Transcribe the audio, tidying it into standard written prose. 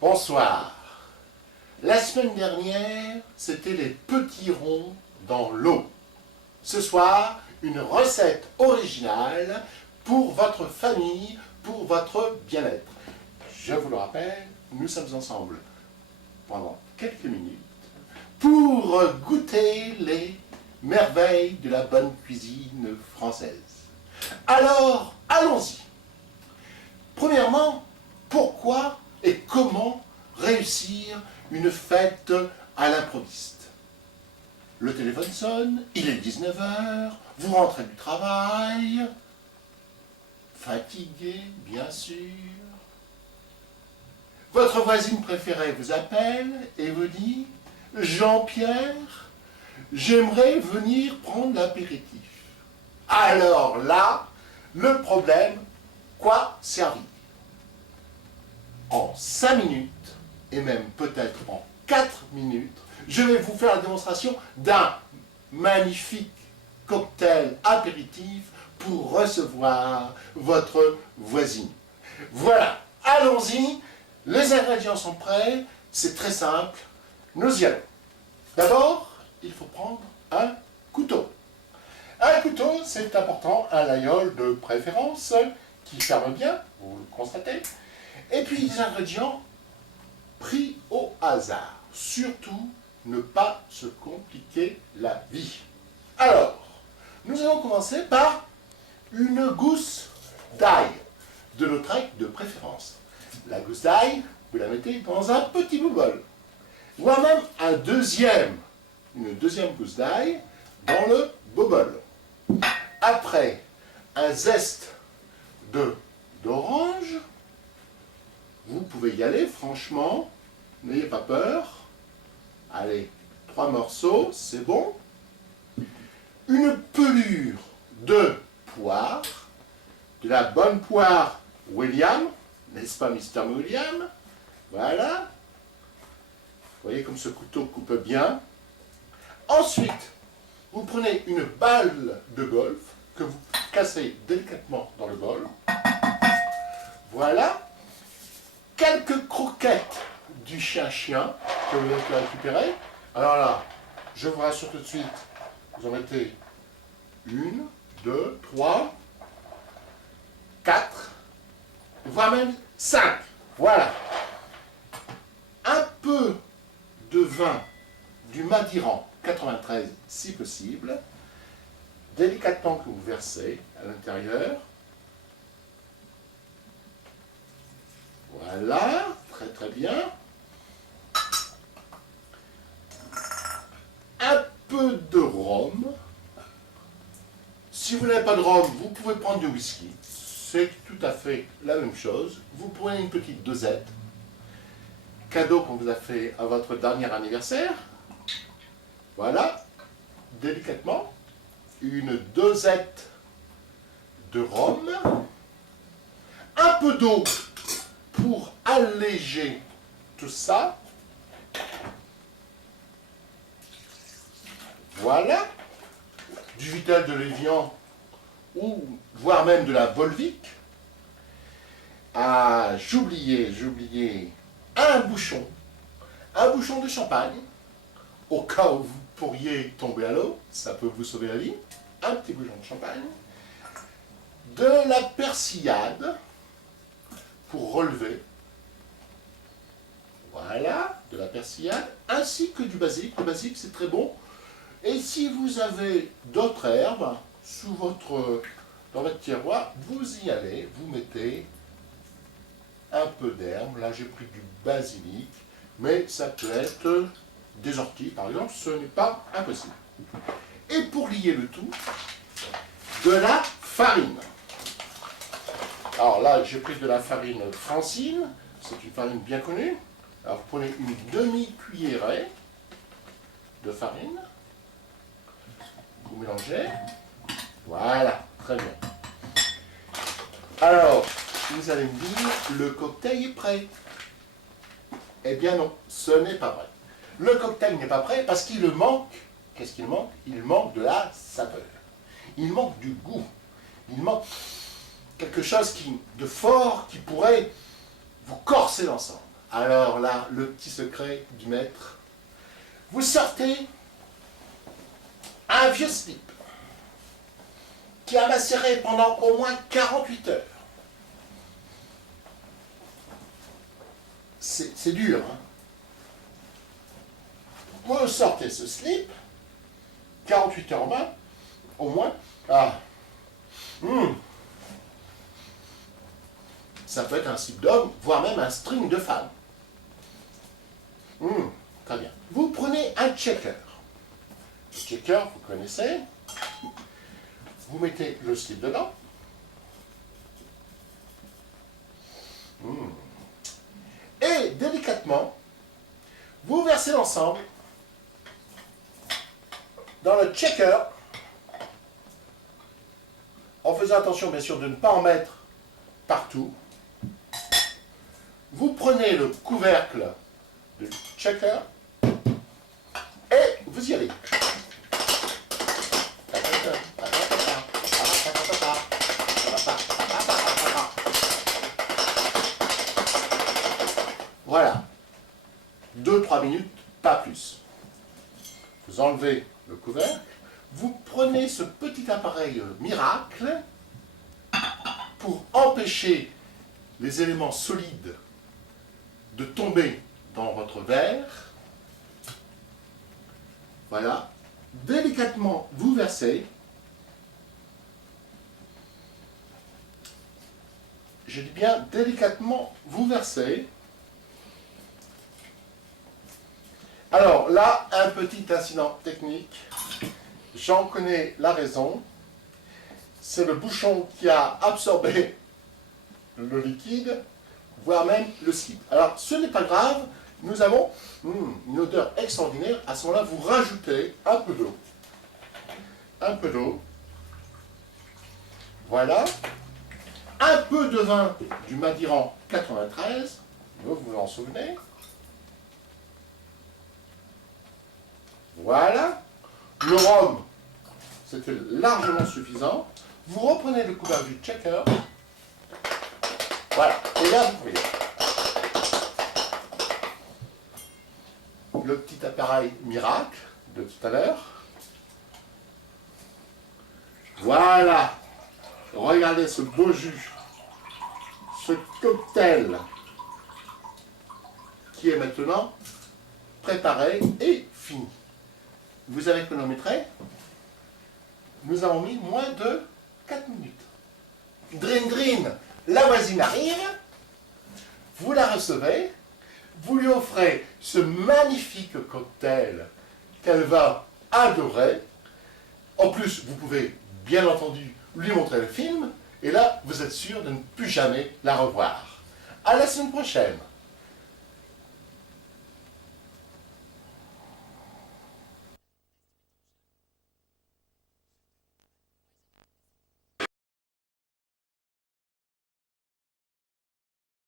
Bonsoir. La semaine dernière, c'était les petits ronds dans l'eau. Ce soir, une recette originale pour votre famille, pour votre bien-être. Je vous le rappelle, nous sommes ensemble pendant quelques minutes pour goûter les merveilles de la bonne cuisine française. Alors, allons-y. Premièrement, pourquoi et comment réussir une fête à l'improviste? Le téléphone sonne, il est 19h, vous rentrez du travail, fatigué, bien sûr. Votre voisine préférée vous appelle et vous dit « Jean-Pierre, j'aimerais venir prendre l'apéritif. » Alors là, le problème, quoi servir? En 5 minutes, et même peut-être en 4 minutes, je vais vous faire la démonstration d'un magnifique cocktail apéritif pour recevoir votre voisine. Voilà, allons-y, les ingrédients sont prêts, c'est très simple, nous y allons. D'abord, il faut prendre un couteau. Un couteau, c'est important, un laïol de préférence, qui ferme bien, vous le constatez. Et puis des ingrédients pris au hasard. Surtout, ne pas se compliquer la vie. Alors, nous allons commencer par une gousse d'ail, de notre ail de préférence. La gousse d'ail, vous la mettez dans un petit bol, voire même une deuxième gousse d'ail dans le bol. Après, un zeste d'orange. Vous pouvez y aller, franchement, n'ayez pas peur. Allez, 3 morceaux, c'est bon. Une pelure de poire, de la bonne poire William, n'est-ce pas Mr. William? Voilà. Vous voyez comme ce couteau coupe bien. Ensuite, vous prenez une balle de golf que vous cassez délicatement dans le bol. Voilà. Quelques croquettes du chien-chien que vous avez récupérer. Alors là, je vous rassure tout de suite, vous en mettez 1, 2, 3, 4, voire même 5. Voilà. Un peu de vin du Madiran 93 si possible, délicatement que vous versez à l'intérieur. Voilà, très très bien. Un peu de rhum. Si vous n'avez pas de rhum, vous pouvez prendre du whisky. C'est tout à fait la même chose. Vous prenez une petite dosette. Cadeau qu'on vous a fait à votre dernier anniversaire. Voilà, délicatement. Une dosette de rhum. Un peu d'eau pour alléger tout ça. Voilà. Du Vitel de Lévian ou voire même de la Volvic. Ah, j'oubliais un bouchon de champagne au cas où vous pourriez tomber à l'eau, ça peut vous sauver la vie. Un petit bouchon de champagne, de la persillade pour relever. Voilà, de la persillade, ainsi que du basilic. Le basilic, c'est très bon. Et si vous avez d'autres herbes dans votre tiroir, vous y allez, vous mettez un peu d'herbe. Là, j'ai pris du basilic, mais ça peut être des orties, par exemple, ce n'est pas impossible. Et pour lier le tout, de la farine. Alors là, j'ai pris de la farine Francine, c'est une farine bien connue. Alors vous prenez une demi-cuillerée de farine, vous mélangez, voilà, très bien. Alors, vous allez me dire, le cocktail est prêt. Eh bien non, ce n'est pas vrai. Le cocktail n'est pas prêt parce qu'il manque, qu'est-ce qu'il manque? Il manque de la saveur, il manque du goût, il manque quelque chose de fort qui pourrait vous corser l'ensemble. Alors là, le petit secret du maître. Vous sortez un vieux slip qui a macéré pendant au moins 48 heures. C'est dur, hein. Vous sortez ce slip, 48 heures en bas, au moins. Ah. Ça peut être un slip d'homme, voire même un string de femme. Très bien. Vous prenez un checker. Le checker, vous connaissez. Vous mettez le slip dedans. Et délicatement, vous versez l'ensemble dans le checker, en faisant attention bien sûr de ne pas en mettre partout. Vous prenez le couvercle du checker et vous y allez. Voilà. 2-3 minutes, pas plus. Vous enlevez le couvercle, vous prenez ce petit appareil miracle pour empêcher les éléments solides de tomber dans votre verre. Voilà. Délicatement, vous versez. Je dis bien délicatement, vous versez. Alors là, un petit incident technique. J'en connais la raison. C'est le bouchon qui a absorbé le liquide, voire même le slip. Alors, ce n'est pas grave. Nous avons une odeur extraordinaire. À ce moment-là, vous rajoutez un peu d'eau. Un peu d'eau. Voilà. Un peu de vin du Madiran 93. Vous vous en souvenez. Voilà. Le rhum, c'était largement suffisant. Vous reprenez le couvercle du checker. Voilà. Et là, vous voyez. Le petit appareil miracle de tout à l'heure. Voilà. Regardez ce beau jus. Ce cocktail qui est maintenant préparé et fini. Vous avez chronométré. Nous avons mis moins de 4 minutes. Drin Drin, la voisine arrive, vous la recevez, vous lui offrez ce magnifique cocktail qu'elle va adorer. En plus, vous pouvez bien entendu lui montrer le film, et là, vous êtes sûr de ne plus jamais la revoir. À la semaine prochaine.